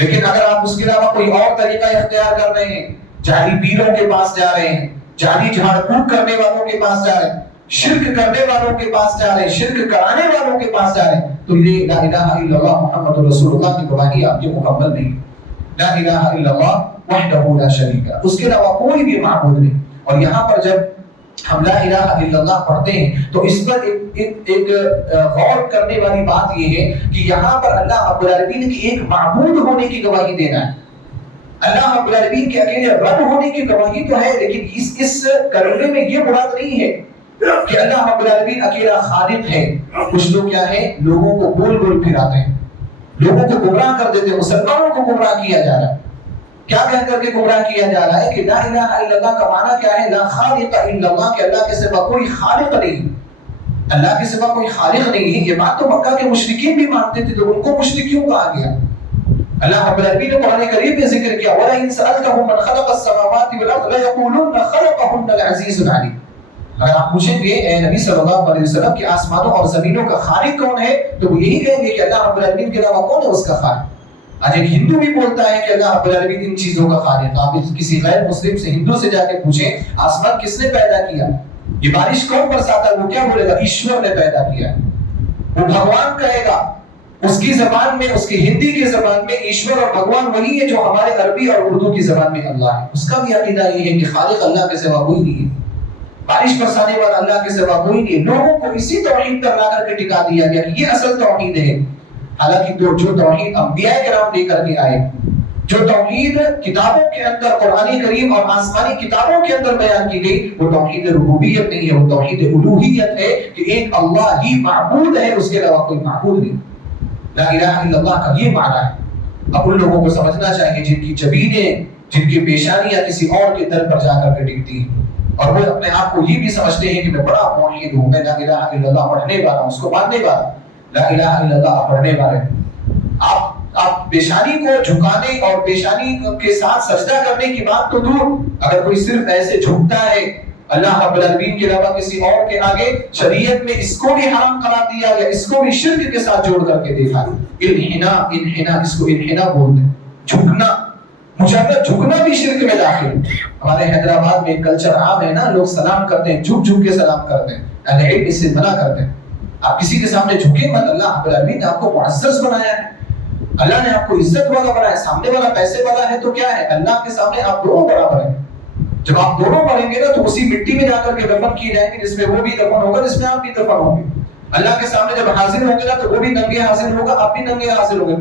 لیکن اگر آپ اس کے علاوہ کوئی اور طریقہ اختیار کر رہے ہیں، جعلی پیروں کے پاس جا رہے ہیں، جعلی جھاڑ پھونک کرنے والوں کے پاس جا رہے ہیں، شرک کرنے والوں کے پاس جا رہے ہیں، شرک کرانے والوں کے پاس جا رہے ہیں، تو یہ لا الہ الا اللہ محمد رسول اللہ کی گواہی آپ کی مکمل نہیں۔ لا الہ الا اللہ وحدہ لا شریک لہ، اس کے علاوہ کوئی بھی معبود نہیں۔ اور یہاں پر جب ہم لا الہ الا اللہ پڑھتے ہیں تو اس پر ایک غور کرنے والی بات یہ ہے کہ یہاں پر اللہ رب العالمین کی ایک معبود ہونے کی گواہی دینا ہے۔ اللہ رب العالمین کے اکیلے رب ہونے کی گواہی تو ہے، لیکن اس کلمے میں یہ مراد نہیں ہے کہ اللہ رب العالمین اکیلا خالق ہے۔ کچھ لوگ کیا ہے، لوگوں کو گول گول پھراتے ہیں، لوگوں کو گمراہ کر دیتے ہیں، مسلمانوں کو گمراہ کیا جا رہا ہے۔ کیا کہہ کر کے گمراہ کیا جا رہا ہے کہ لا الہ الا اللہ کا معنی کیا ہے؟ لا خالق الا اللہ، کہ اللہ کے سوا کوئی خالق نہیں، اللہ کے سوا کوئی خالق نہیں ہے۔ یہ بات تو مکہ کے مشرکین بھی مانتے تھے، تو ان کو مشرک کیوں کہا گیا؟ اللہ رب العالمین نے قرآن کریم میں ذکر کیا وَلَئِن سَأَلْتَهُم مَّنْ خَلَقَ السَّمَاوَاتِ وَالْأَرْضَ لَيَقُولُنَّ خَلَقَهُنَّ الْعَزِيزُ الْعَلِيمُ۔ اگر آپ پوچھیں گے اے نبی صلی اللہ علیہ وسلم کہ آسمانوں اور زمینوں کا خالق کون ہے، تو وہ یہی کہیں گے کہ اللہ رب العالمین کے علاوہ کون ہے اس کا خالق۔ آج ایک ہندو بھی بولتا ہے کہ اللہ رب العالمین ان چیزوں کا خالق۔ آپ کسی غیر مسلم سے ہندو سے جا کے پوچھیں آسمان کس نے پیدا کیا، یہ بارش کون برساتا ہے، وہ کیا بولے گا؟ ایشور نے پیدا کیا۔ وہ بھگوان کہے گا، اس کی زبان میں، اس کی ہندی کی زبان میں ایشور اور بھگوان وہی ہے جو ہمارے عربی اور اردو کی زبان میں اللہ ہے۔ اس کا بھی عقیدہ یہ ہے کہ خالق اللہ کے سوا کوئی نہیں ہے، بارش برسانے والا اللہ کے سوا کوئی نہیں ہے۔ لوگوں کو اسی توحید پر لا کر کے ٹکا دیا گیا کہ یہ اصل توحید ہے، حالانکہ جو توحید انبیاء کرام لے کر کے آئے، جو توحید کتابوں کے اندر قرآن کریم اور آسمانی کتابوں کے اندر بیان کی گئی، وہ توحید ربوبیت نہیں ہے، وہ توحید الوہیت ہے کہ ایک اللہ ہی معبود ہے، اس کے علاوہ کوئی معبود نہیں۔ لا الہ الا اللہ کا یہ معنی ہے۔ اب ان لوگوں کو سمجھنا چاہیے جن کی جبینیں، جن کی پیشانیاں کسی اور کے در پر جا کر کے ٹکتی ہیں، اور وہ اپنے آپ کو یہ بھی سمجھتے ہیں کہ میں بڑا موحد ہوں، میں لا الہ الا اللہ پڑھنے والا ہوں، اس کو ماننے والا، لا الہ الا اللہ پڑھنے والے۔ آپ پیشانی کو جھکانے اور پیشانی کے ساتھ سجدہ کرنے کی بات تو دور، اگر کوئی صرف ایسے جھکتا ہے اللہ رب العالمین کے علاوہ کسی اور کے آگے، شریعت میں اس کو بھی حرام قرار دیا گیا، اس کو بھی شرک کے ساتھ جوڑ کر کے دیکھا۔ انحنا، اس کو انحنا بولتے ہیں، جھکنا، مجرد جھکنا بھی شرک میں داخل۔ ہمارے حیدرآباد میں ایک کلچر عام ہے نا، لوگ سلام کرتے ہیں، جھک جھک کے سلام کرتے ہیں، اہل علم اس سے منع کرتے ہیں۔ آپ کسی کے سامنے جھکیں مت، اللہ رب العالمین نے آپ کو معزز بنایا ہے، اللہ نے آپ کو عزت والا بنایا ہے۔ سامنے والا پیسے والا ہے تو کیا ہے، اللہ کے سامنے آپ دونوں برابر ہیں۔ جب آپ دونوں مریں گے نا تو اسی مٹی میں جا کر کے دفن کی جائیں گے، جس میں وہ بھی دفن ہوگا، جس میں آپ بھی دفن ہوں گے۔ اللہ کے سامنے جب حاضر ہوں گے نا تو وہ بھی ننگے حاضر ہوگا، آپ بھی ننگے حاضر ہوں گے،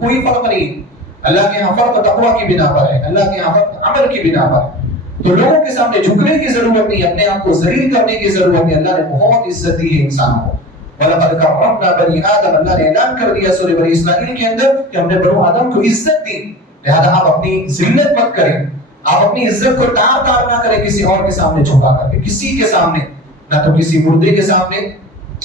کوئی فرق نہیں۔ اللہ کے یہاں فرق تقویٰ کی بنا پر ہے، اللہ کے یہاں فرق عمل کی بنا پر ہے۔ تو لوگوں کے سامنے جھکنے کی ضرورت نہیں، اپنے آپ کو ذلیل کرنے کی ضرورت نہیں۔ اللہ نے بہت عزت دی ہے انسان کو۔ وَلَقَدْ كَرَّمْنَا بَنِي آدَمَ، اللہ نے اعلان کر دیا سورہ بنی اسرائیل کے اندر کہ ہم نے بنو آدم کو عزت دی، لہذا آپ اپنی ذلت مت کریں، آپ اپنی عزت کو تار تار نہ کریں کسی اور کے سامنے جھکا کر کے، کسی کے سامنے، نہ تو کسی مردے کے سامنے،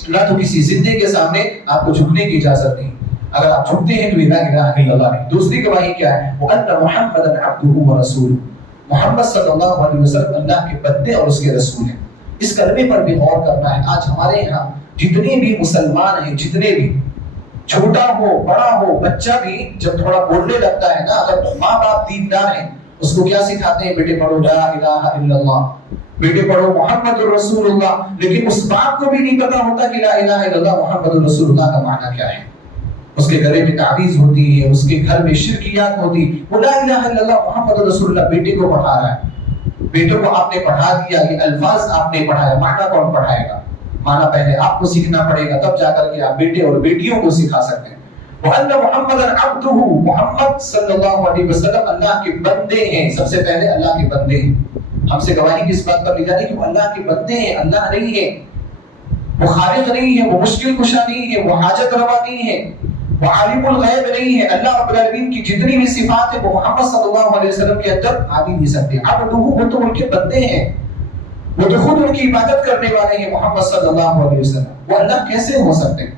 نہ تو کسی زندے کے سامنے آپ کو جھکنے کی اجازت نہیں۔ اگر آپ جھکتے ہیں تو لا الہ الا اللہ نہیں۔ دوسری گواہی کیا ہے؟ وَأَنَّ مُحَمَّدًا عَبْدُهُ وَرَسُولُهُ، محمد صلی اللہ علیہ وسلم اللہ کے بندے اور اس کے رسول ہیں۔ اس کلمے پر بھی غور کرنا ہے۔ آج ہمارے یہاں جتنے بھی مسلمان ہیں، جتنے بھی، چھوٹا ہو بڑا ہو، بچہ بھی جب تھوڑا بولنے لگتا ہے نا، اگر ماں باپ دیندار ہیں اس کو کیا سکھاتے ہیں؟ بیٹے پڑھو لا الہ الا اللہ، بیٹے پڑھو محمد الرسول اللہ، لیکن اس باپ کو بھی نہیں پتا ہوتا کہ لا الہ الا اللہ محمد الرسول اللہ کا معنی کیا ہے۔ اس کے گلے میں تعویذ ہوتی ہے، اس کے گھر میں شرکیات ہوتی، وہ لا الہ الا اللہ محمد الرسول اللہ بیٹے کو پڑھا رہا ہے۔ بیٹوں کو آپ نے پڑھا دیا، یہ الفاظ آپ نے پڑھایا، معنی کون پڑھائے گا؟ معنی پہلے آپ کو سیکھنا پڑے گا، تب جا کر کے آپ بیٹے اور بیٹیوں کو سکھا سکتے ہیں۔ وَأَنَّ مُحَمَّدًا عَبْدُهُ، محمد صلی اللہ علیہ وسلم اللہ کے بندے ہیں، سب سے پہلے اللہ کے بندے ہیں۔ ہم سے گواہی کس بات پر لی جا رہی ہے کہ وہ اللہ کے بندے ہیں، اللہ نہیں ہے، وہ خالق نہیں ہے، وہ مشکل کشا نہیں ہے، وہ حاجت روا نہیں ہے، وہ عالم الغیب نہیں ہے۔ اللہ رب العالمین کی جتنی بھی صفات ہیں وہ محمد صلی اللہ علیہ وسلم کے اندر آ بھی نہیں سکتے۔ عبدہ، وہ تو ان کے بندے ہیں، وہ تو خود ان کی عبادت کرنے والے ہیں۔ محمد صلی اللہ علیہ وسلم وہ اللہ کیسے ہو سکتے ہیں؟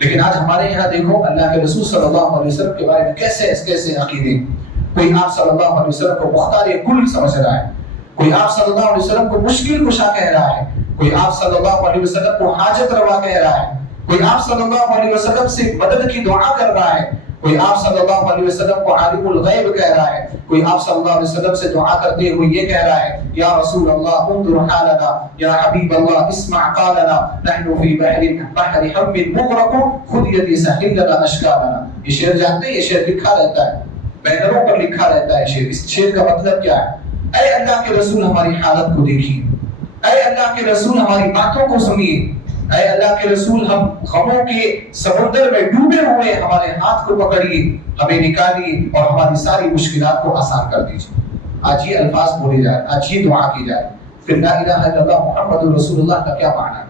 لیکن آج ہمارے یہاں دیکھو اللہ کے رسول صلی اللہ علیہ وسلم کے بارے میں کیسے کیسے عقیدے. کوئی آپ صلی اللہ علیہ وسلم کو مختار کل سمجھ رہا ہے, کوئی آپ صلی اللہ علیہ وسلم کو مشکل کشا کہہ رہا ہے, کوئی آپ صلی اللہ علیہ وسلم کو حاجت روا کہہ رہا ہے, کوئی آپ صلی اللہ علیہ وسلم سے مدد کی دعا کر رہا ہے, کوئی آپ صلی اللہ علیہ وسلم کو عالم الغیب کہہ رہا ہے, کوئی آپ صلی اللہ علیہ وسلم سے دعا کرتے ہوئے یہ کہہ رہا ہے یا رسول اللہ انظر حالنا یا حبیب اللہ اسمع قالنا نحن فی بحر حب مغرق خذ یدی سہل لنا اشکالنا. یہ شعر جانتے ہیں؟ یہ شعر لکھا رہتا ہے, بینروں پر لکھا رہتا ہے شعر. اس شعر کا مطلب کیا ہے؟ اے اللہ کے رسول ہماری حالت کو دیکھیے, اے اللہ کے رسول ہماری باتوں کو سنیے, اے اللہ کے رسول ہم غموں کے سمندر میں ڈوبے ہوئے, ہمارے ہاتھ کو پکڑیے, ہمیں نکالیے اور ہماری ساری مشکلات کو آسان کر دیجیے. آج یہ الفاظ بولے جائے, آج یہ دعا کی جائے. پھر لا الہ الا اللہ محمد رسول اللہ کا کیا معنی ہے؟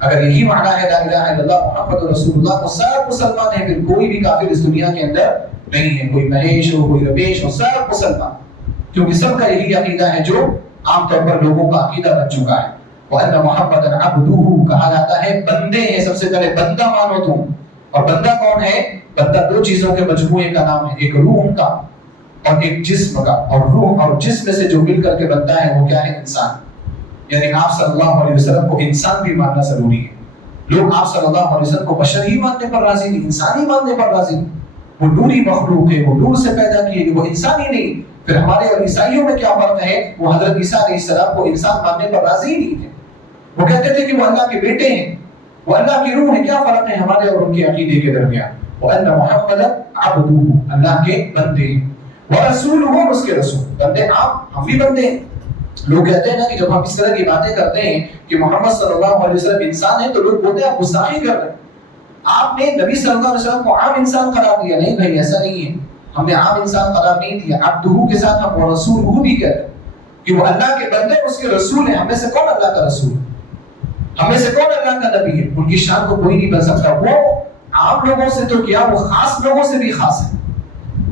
اگر یہی معنی ہے لا الہ الا اللہ محمد رسول اللہ تو سب مسلمان ہیں, پھر کوئی بھی کافر اس دنیا کے اندر نہیں ہے, کوئی مہیش ہو کوئی رمیش ہو, سب مسلمان, کیونکہ سب کا یہی عقیدہ ہے جو عام طور پر لوگوں کا عقیدہ بن چکا ہے. وَأَنَّ مُحَمَّدًا عَبْدُهُ کہا جاتا ہے بندے ہیں, سب سے پہلے بندہ مانو تم. اور بندہ کون ہے؟ بندہ دو چیزوں کے مجموعے کا نام ہے, ایک روح کا اور ایک جسم کا. اور روح اور جسم سے جو مل کر کے بنتا ہے وہ کیا ہے؟ انسان. یعنی آپ صلی اللہ علیہ وسلم کو انسان بھی ماننا ضروری ہے. لوگ آپ صلی اللہ علیہ وسلم کو بشر ہی ماننے پر راضی نہیں, انسان ہی ماننے پر راضی نہیں. وہ نوری مخلوق ہے, وہ نور سے پیدا کیے گئے, وہ انسان ہی نہیں. پھر ہمارے اور عیسائیوں میں کیا فرق ہے؟ وہ حضرت عیسیٰ علیہ السلام کو انسان ماننے پر راضی ہی نہیں تھے. وہ کہتے تھے کہ وہ اللہ کے بیٹے ہیں, وہ اللہ کی روح ہے. کیا فرق ہے ہمارے اور ان کے عقیدے کے درمیان؟ وَأَنَّ مُحَمَّدًا عَبْدُهُ اللہ کے بندے, وَرَسُولُهُ اس کے رسول. بندے آپ, ہم بھی بندے ہیں. لوگ کہتے ہیں نا کہ جب ہم اس طرح کی باتیں کرتے ہیں کہ محمد صلی اللہ علیہ وسلم انسان ہے, تو لوگ بولتے ہیں آپ گستاخی کر رہے ہیں, آپ نے نبی صلی اللہ علیہ وسلم کو عام انسان قرار دیا. نہیں بھائی, ایسا نہیں ہے, ہم نے عام انسان قرار نہیں دیا. عبدہ کے ساتھ ہم رسولہ بھی کہتے ہیں کہ وہ اللہ کے بندے, اس کے رسول ہیں. ہم میں سے کون اللہ کا رسول ہے؟ ہم میں سے کون اللہ کا نبی ہے؟ ان کی شان کو کوئی نہیں بن سکتا. وہ عام لوگوں سے تو کیا, وہ خاص لوگوں سے بھی خاص ہے,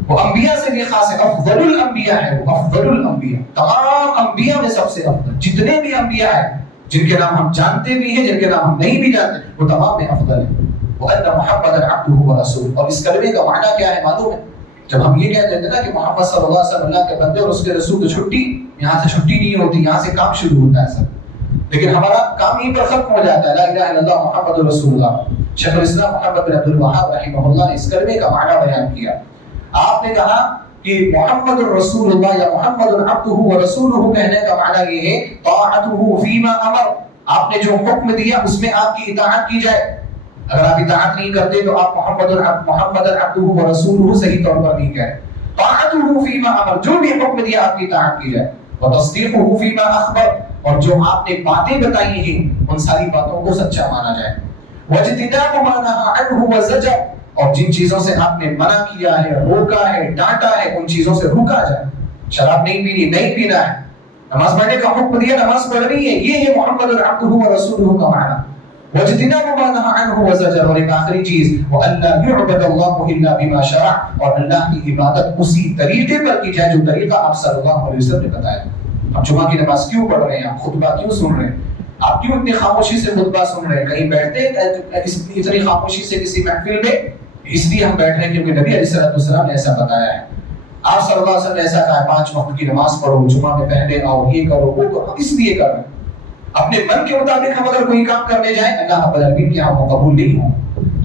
وہ انبیاء سے بھی خاص ہے. افضل الانبیاء ہے وہ, افضل الانبیاء, تمام انبیاء میں سب سے افضل. جتنے بھی انبیاء ہیں, جن کے نام ہم جانتے بھی ہیں, جن کے نام ہم نہیں بھی جانتے, وہ تمام میں افضل ہیں. وَأَنَّ مُحَمَّدًا عَبْدُهُ وَرَسُولُهُ. اور اس کلمے کا معنی کیا ہے معلوم ہے؟ جب ہم یہ کہہ دیتے ہیں نا کہ محمد صلی اللہ علیہ وسلم اللہ کے بندے اور اس کے رسول, تو چھٹی یہاں سے چھٹی نہیں ہوتی, یہاں سے کام شروع ہوتا ہے سب. لیکن ہمارا کام یہیں پر ختم ہو جاتا ہے. لا الہ الا اللہ محمد رسول اللہ. شیخ الاسلام محمد بن عبد الوہاب رحمہ اللہ نے اس کلمے کا معنی بیان کیا. آپ نے کہا کہ محمد رسول اللہ یا محمد عبدہ ورسولہ کہنے کا معنی یہ ہے طاعتہ فیما امر. آپ نے جو حکم دیا اس میں آپ کی اطاعت کی جائے. اگر آپ اطاعت نہیں کرتے تو آپ محمد عبدہ ورسولہ صحیح طور پر نہیں کہہ رہے. طاعتہ فیما امر, جو بھی حکم دیا آپ کی اطاعت کی جائے. وتصدیقہ فیما اخبر, اور جو آپ نے باتیں بتائی ہیں ان ساری باتوں کو سچا مانا جائے. واجتناب ما نهى عنه وزجر, اور جن چیزوں سے آپ نے منع کیا ہے, روکا ہے, ڈانٹا ہے, ان چیزوں سے روکا جائے. شراب نہیں پینی, نہیں پینا ہے. نماز پڑھنے کا حکم دیا, نماز پڑھنی ہے. یہ ہے محمد عبدہ ورسولہ کا معنی. واجتناب ما نهى عنه وزجر, اور ایک آخری چیز وَأَلَّا يُعْبَدَ اللَّهُ إِلَّا بِمَا شَرَعَ, اور اللہ کی عبادت اسی طریقے پر کی جائے جو طریقہ آپ صلی اللہ علیہ وسلم نے بتایا. ہم جمعہ کی نماز کیوں پڑھ رہے ہیں, آپ خطبہ کیوں سن رہے ہیں, آپ کیوں اتنی خاموشی سے خطبہ سن رہے ہیں؟ کہیں بیٹھتے ہیں اتنی خاموشی سے کسی محفل میں؟ اس لیے ہم بیٹھ رہے ہیں کیونکہ نبی علیہ السلام نے ایسا بتایا ہے. آپ صلی اللہ علیہ وسلم نے ایسا کہا ہے 5 وقت کی نماز پڑھو, جمعہ میں پہلے آؤ, یہ کرو وہ کرو. ہم اس لیے کر رہے ہیں. اپنے من کے مطابق ہم اگر کوئی کام کرنے جائیں, اللہ رب العالمین کے یہاں قبول نہیں ہوں.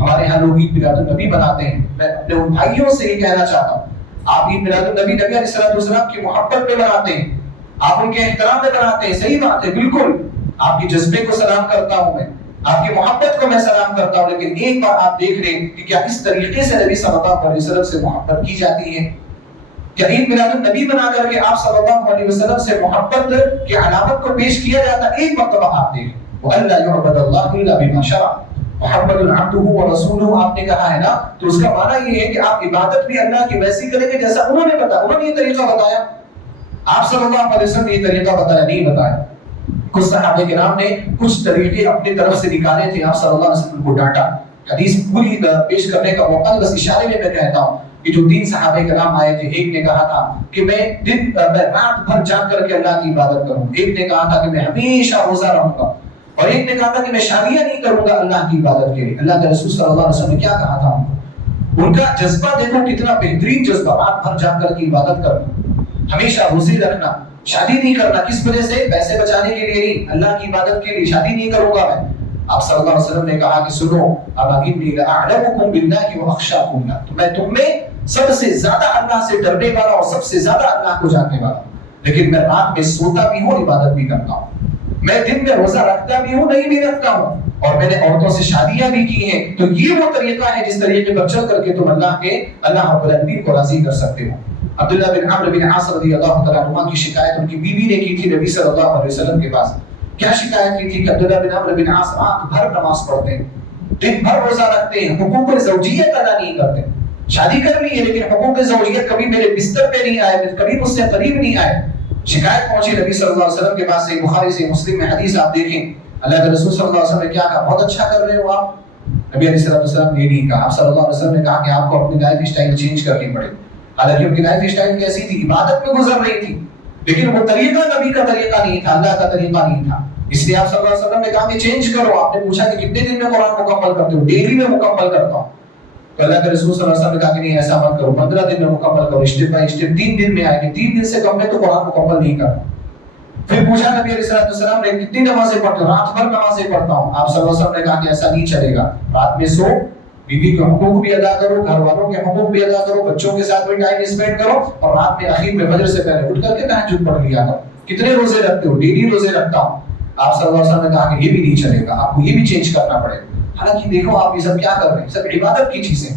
ہمارے یہاں لوگ عید میلاد النبی بناتے ہیں. میں اپنے ان بھائیوں سے یہ کہنا چاہتا ہوں, آپ عید میلاد النبی نبی علیہ السلام کی محبت میں بناتے ہیں, آپ ان کے احترام میں بناتے ہیں, صحیح بات ہے, بالکل. آپ کے جذبے کو سلام کرتا ہوں میں, آپ کی محبت کو میں سلام کرتا ہوں, لیکن ایک بار آپ دیکھ لیں کہ کیا اس طریقے سے نبی صلی اللہ علیہ وسلم سے محبت کی جاتی ہے؟ کیا عید میلاد النبی بنا کر کے آپ صلی اللہ علیہ وسلم سے محبت کی علامت کو پیش کیا جاتا ہے؟ ایک مرتبہ آپ دیکھیں. وَأَلَّا يُعْبَدَ اللَّهُ إِلَّا بِمَا شَرَعَ محمد عبدہ ورسولہ آپ نے کہا ہے نا, تو اس کا معنی یہ ہے کہ آپ عبادت بھی اللہ کی ویسی کریں گے جیسا انہوں نے بتایا. انہوں نے یہ طریقہ بتایا, آپ صلی اللہ علیہ وسلم نے یہ طریقہ بتایا نہیں بتایا. کچھ صحابہ کرام نے کچھ طریقے اپنی طرف سے نکالے تھے, آپ صلی اللہ علیہ وسلم کو ڈانٹا. حدیث پوری پیش کرنے کا موقع بس اشارے میں کہتا ہوں کہ جو 3 صحابہ کرام آئے تھے, ایک نے کہا تھا کہ میں رات بھر جاگ کر کے اللہ کی عبادت کروں, ایک نے کہا تھا کہ میں ہمیشہ روزہ رہوں گا, اور ایک نے کہا تھا کہ میں شادیاں نہیں کروں گا اللہ کی عبادت کے لیے. اللہ کے رسول صلی اللہ علیہ وسلم نے کیا کہا تھا ان کا جذبہ دیکھو کتنا بہترین جذبہ, رات بھر جا کر کی عبادت کرنا, ہمیشہ روزے رکھنا, شادی نہیں کرنا. کس وجہ سے؟ پیسے بچانے کے لیے نہیں, اللہ کی عبادت کے لیے. شادی نہیں کروں گا میں. آپ صلی اللہ علیہ وسلم نے کہا کہ سنو, اب انی لاعلمکم باللہ واخشاکم له, تو میں تم میں سب سے زیادہ اللہ سے ڈرنے والا اور سب سے زیادہ اللہ کو جاننے والا. لیکن میں رات میں سوتا بھی ہوں, عبادت بھی کرتا ہوں. میں دن میں روزہ رکھتا بھی ہوں, نہیں بھی رکھتا ہوں, اور میں نے عورتوں سے شادیاں بھی کی ہیں. تو یہ وہ طریقہ ہے جس طریقے پر چل کر کے تم اللہ رب العالمین کو راضی کر سکتے ہو. عبداللہ بن عمرو بن عاص رضی اللہ تعالیٰ عنہ کی شکایت ان کی بیوی نے کی تھی نبی صلی اللہ علیہ وسلم کے پاس. کیا شکایت کی تھی کہ عبداللہ بن عمرو بن عاص رات بھر نماز پڑھتے ہیں, دن بھر روزہ رکھتے ہیں, حقوق زوجیت ادا نہیں کرتے. شادی کر لی ہے لیکن حقوق زوجیت کبھی میرے بستر پہ نہیں آئے, کبھی مجھ سے قریب نہیں آئے. شکایت پہنچی نبی صلی اللہ علیہ وسلم کے پاس. سے بخاری سے مسلم میں حدیث آپ دیکھیں, اللہ کے رسول صلی اللہ علیہ وسلم نے کیا کہا, بہت اچھا کر رہے ہو آپ. نبی علیہ السلام نے یہ نہیں کہا. آپ صلی اللہ علیہ وسلم نے کہا کہ آپ کو اپنی لائف اسٹائل چینج کرنی پڑے. حالانکہ ان کی لائف اسٹائل کیسی تھی, عبادت میں گزر رہی تھی, لیکن وہ طریقہ نبی کا طریقہ نہیں تھا, اللہ کا طریقہ نہیں تھا. اس لیے آپ صلی اللہ علیہ وسلم نے کہا کہ چینج کرو. آپ نے پوچھا کہ کتنے دن میں قرآن مکمل کرتے ہو؟ ڈیلی میں مکمل کرتا ہوں. تو اللہ کے رسول صلی اللہ علیہ وسلم نے کہا کہ نہیں ایسا مت کرو, 15 دن میں مکمل کرو, اسٹیپ بائی اسٹیپ. 3 دن میں آئے کہ 3 دن سے کم میں تو قرآن مکمل نہیں کرتا. پھر پوچھا نبی علیہ السلام نے کتنی نمازیں پڑھتے ہو؟ رات بھر نمازیں پڑھتا ہوں. آپ صلی اللہ علیہ وسلم نے کہا کہ ایسا نہیں چلے گا, رات میں سو, بیوی کے حقوق بھی ادا کرو, گھر والوں کے حقوق بھی ادا کرو, بچوں کے ساتھ بھی ٹائم اسپینڈ کرو, اور رات میں اخیر میں فجر سے پہلے اٹھ کر کے تہجد پڑھ لیا کرو. کتنے روزے رکھتے ہو؟ ڈیلی روزے رکھتا ہوں. آپ صلی اللہ علیہ وسلم نے کہا کہ یہ بھی نہیں چلے گا, آپ کو یہ بھی چینج کرنا پڑے گا. حالانکہ دیکھو آپ یہ سب کیا کر رہے ہیں, سب عبادت کی چیزیں,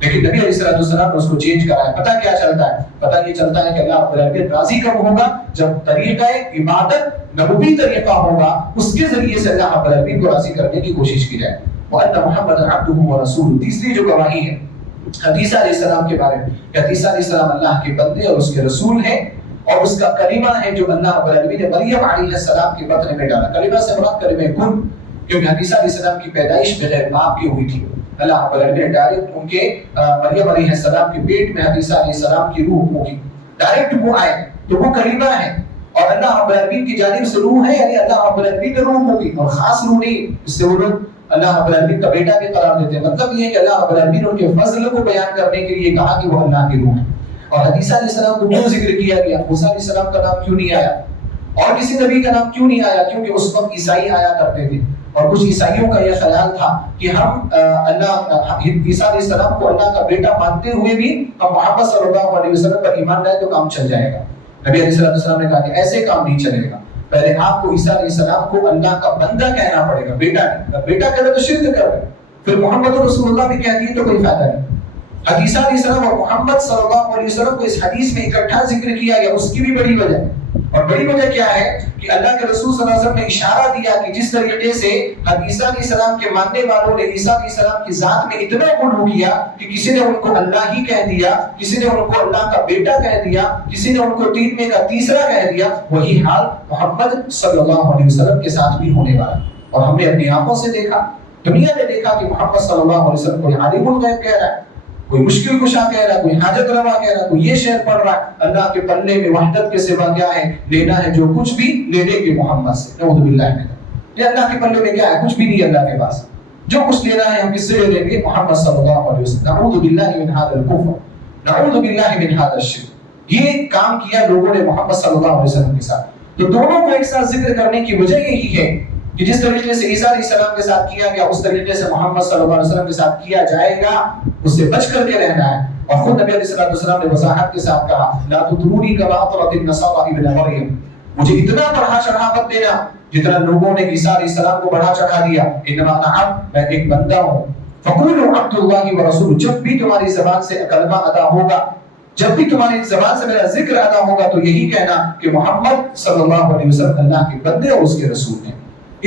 لیکن نبی علیہ السلام نے اس کو چینج کرا ہے. پتہ کیا چلتا ہے؟ پتہ یہ چلتا ہے کہ اللہ رب العالمین راضی کب ہوگا؟ جب طریقہ عبادت نبوی طریقہ ہوگا, اس کے ذریعے سے اللہ رب العالمین کو راضی کرنے کی کوشش کی جائے. وَأَنَّ مُحَمَّدًا عَبْدُهُ وَرَسُولُهُ, تیسری جو گواہی ہے حدیثہ علیہ السلام کے بارے میں, کہ حدیثہ علیہ السلام اللہ کے بندے اور اس کے رسول ہیں, اور اس کا کلمہ ہے جو اللہ رب العالمین نے مریم علیہ السلام کے بطن میں ڈالا. کلمہ سے مراد کلمہ کن, کیونکہ حدیثہ علیہ السلام کی پیدائش بغیر باپ کی ہوئی تھی. اللہ رب العالمین نے ڈائریکٹ ان کے مریم علیہ السلام کے پیٹ میں حدیثہ علیہ السلام کی روح ہوگی, ڈائریکٹ وہ آئے, تو وہ کلمہ ہے. اور اللہ رب العالمین کی جانب سے روح ہے, یعنی اللہ رب العالمین کی روح ہوگی, اور خاص روح نہیں. اس سے وہ لوگ اللہ رب العالمین کا بیٹا بھی قرار دیتے ہیں. مطلب یہ ہے کہ اللہ رب العالمین ان کے فضل کو بیان کرنے کے لیے کہا کہ وہ اللہ کی روح ہے. اور حدیثہ علیہ السلام کو کیوں ذکر کیا گیا؟ موسیٰ علیہ السلام کا نام کیوں نہیں آیا, اور کسی نبی کا نام کیوں نہیں آیا؟ کیونکہ اس وقت عیسائی آیا کرتے تھے, اور کچھ عیسائیوں کا یہ خیال تھا کہ ہم عیسیٰ علیہ السلام کو اللہ کا بیٹا مانتے ہوئے بھی ہم محمد صلی اللہ علیہ وسلم پر ایمان لائے تو کام چل جائے گا. نبی علیہ السلام نے کہا کہ ایسے کام نہیں چلے گا, پہلے آپ کو عیسیٰ علیہ السلام کو اللہ کا بندہ کہنا پڑے گا, بیٹا نہیں. بیٹا کہنا تو شرک کر رہے, پھر محمد رسول اللہ بھی کہہ دیے تو کوئی فائدہ نہیں. حدیثہ علیہ السلام اور محمد صلی اللہ علیہ وسلم کو اس حدیث میں اکٹھا ذکر کیا گیا. اس کی بھی بڑی وجہ, اور بڑی وجہ کیا ہے کہ اللہ کے رسول صلی اللہ علیہ وسلم نے اشارہ دیا کہ جس طریقے سے عیسیٰ علیہ السلام کے ماننے والوں نے عیسیٰ علیہ السلام کی ذات میں اتنا غلو کیا کہ کسی نے ان کو اللہ ہی کہہ دیا, کسی نے ان کو اللہ کا بیٹا کہہ دیا, کسی نے ان کو تین میں کا تیسرا کہہ دیا. وہی حال محمد صلی اللہ علیہ وسلم کے ساتھ بھی ہونے والا. اور ہم نے اپنی آنکھوں سے دیکھا, دنیا نے دیکھا کہ محمد صلی اللہ علیہ وسلم کوئی عالم الغیب کہہ رہا ہے, کوئی مشکل کشا کہہ رہا ہے, کوئی حاجت روا کہہ رہا ہے, کوئی یہ شعر پڑھ رہا ہے. اللہ کے پلے میں وحدت کے سوا کیا ہے؟ لینا ہے جو کچھ بھی لے لیں گے محمد سے. نعوذ باللہ من ذلک. یہ اللہ کے پلے میں کیا ہے؟ کچھ بھی نہیں اللہ کے پاس. جو کچھ لینا ہے ہم کس سے لے لیں گے؟ محمد صلی اللہ علیہ وسلم. نعوذ باللہ من هذا الكفر, نعوذ باللہ من هذا الشرک. یہ کام کیا لوگوں نے محمد صلی اللہ علیہ وسلم کے ساتھ. تو دونوں کو ایک ساتھ ذکر کرنے کی وجہ یہی ہے کہ جس طریقے سے عیسیٰ علیہ السلام کے ساتھ کیا گیا اس طریقے سے محمد صلی اللہ علیہ وسلم کے ساتھ کیا جائے گا, اس سے بچ کر کے رہنا ہے. اور خود نبی علیہ السلام نے وضاحت کے ساتھ کہا, لا تطرونی کما اطرت النصارى ابن مریم, مجھے اتنا بڑھا چڑھا مت دینا جتنا لوگوں نے عیسیٰ علیہ السلام کو بڑھا چڑھا دیا. انما انا عبد, میں ایک بندہ ہوں. فقولوا عبد اللہ ورسولہ, جب بھی تمہاری زبان سے کلمہ ادا ہوگا, جب بھی تمہاری زبان سے میرا ذکر ادا ہوگا تو یہی کہنا کہ محمد صلی اللہ علیہ وسلم اللہ کے بندے اور اس کے رسول ہیں.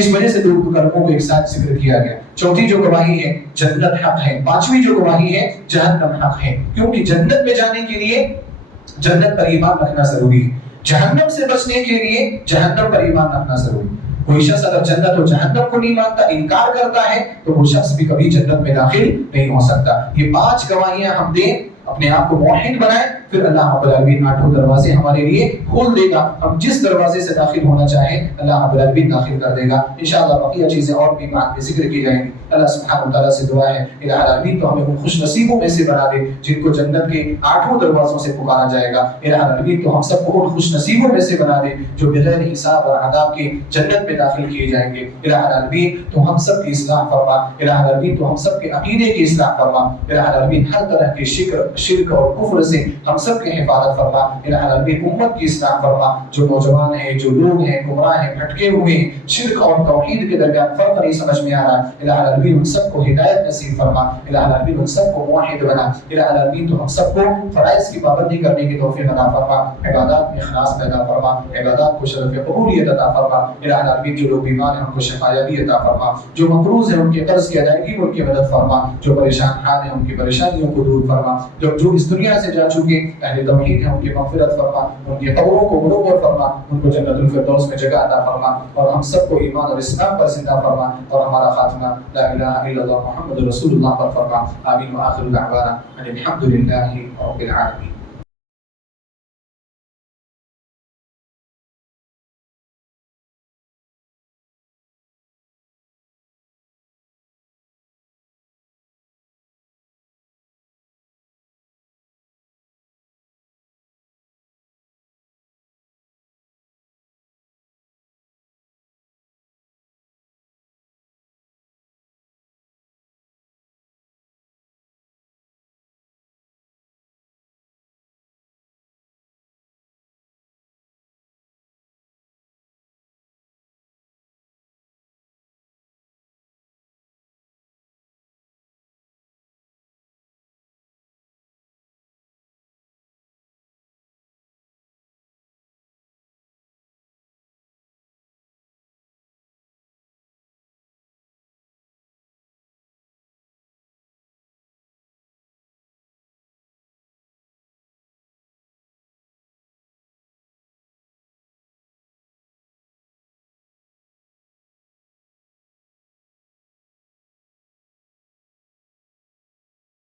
اس وجہ سے دو کلموں کو ایک ساتھ ذکر کیا گیا. چوتھی جو گواہی ہے جنت حق ہے. پانچویں جو گواہی ہے جہنم حق ہے, کیونکہ جنت میں جانے کے لیے جنت پر ایمان رکھنا ضروری ہے, جہنم سے بچنے کے لیے جہنم پر ایمان رکھنا ضروری ہے. کوئی شخص اگر جنت و جہنم کو نہیں مانتا, انکار کرتا ہے, تو وہ شخص بھی کبھی جنت میں داخل نہیں ہو سکتا. یہ 5 گواہیاں ہم دیں, اپنے آپ کو موحد بنائیں, پھر اللہ رب العالمین آٹھوں دروازے ہمارے لیے کھول دے گا. ہم جس دروازے سے داخل ہونا چاہیں اللہ رب العالمین داخل کر دے گا. انشاءاللہ بقیہ چیزیں اور بھی بعد میں ذکر کی جائیں گی. اللہ سبحانہ وتعالیٰ سے دعا ہے الہ العالمین تو ہمیں ان خوش نصیبوں میں سے بنا دے جن کو جنت کے آٹھوں دروازوں سے پکارا جائے گا. الہ العالمین تو ہم سب کو ان خوش نصیبوں میں سے بنا دے جو بغیر حساب اور عذاب کے جنت میں داخل کیے جائیں گے. الہ العالمین تو ہم سب کی اصلاح فرما. الہ العالمین تو ہم سب کے عقیدے کی اصلاح فرما. الہ العالمین ہر طرح کے شرک اور کفر سے ہم سب کی حفاظت فرما. الہ العالمین امت کی اصلاح فرما. جو نوجوان ہیں جو لوگ ہیں گمراہ ہیں بھٹکے ہوئے ہیں شرک اور توحید کے درمیان فرق نہیں سمجھ میں آ رہا ہے الہ العالمین ان سب کو ہدایت نصیب فرما. الہ العالمین ان سب کو موحد بنا. الہ العالمین تو ہم سب کو فرائض کی پابندی کرنے کی توفیق عطا فرما. عبادات میں اخلاص پیدا فرما. عبادات کو شرف قبولیت عطا فرما. الہ العالمین جو لوگ بیمار ہیں ان کو شفایابی عطا فرما. جو مقروض ہیں ان کے قرض کی ادائیگی میں ان کی مدد فرما. جو پریشان حال ہیں ان کی پریشانیوں کو دور فرما. جو اس دنیا سے جا چکے اہل توحید ہیں ان کی مغفرت فرما. ان کی قبروں کو منور فرما. ان کو جنت الفردوس میں جگہ عطا فرما. اور ہم سب کو ایمان اور اسلام پر زندہ فرما. اور ہمارا خاتمہ لا الہ الا اللہ محمد رسول اللہ پر فرما. آمین. وآخر دعوانا ان الحمد للہ رب العالمین.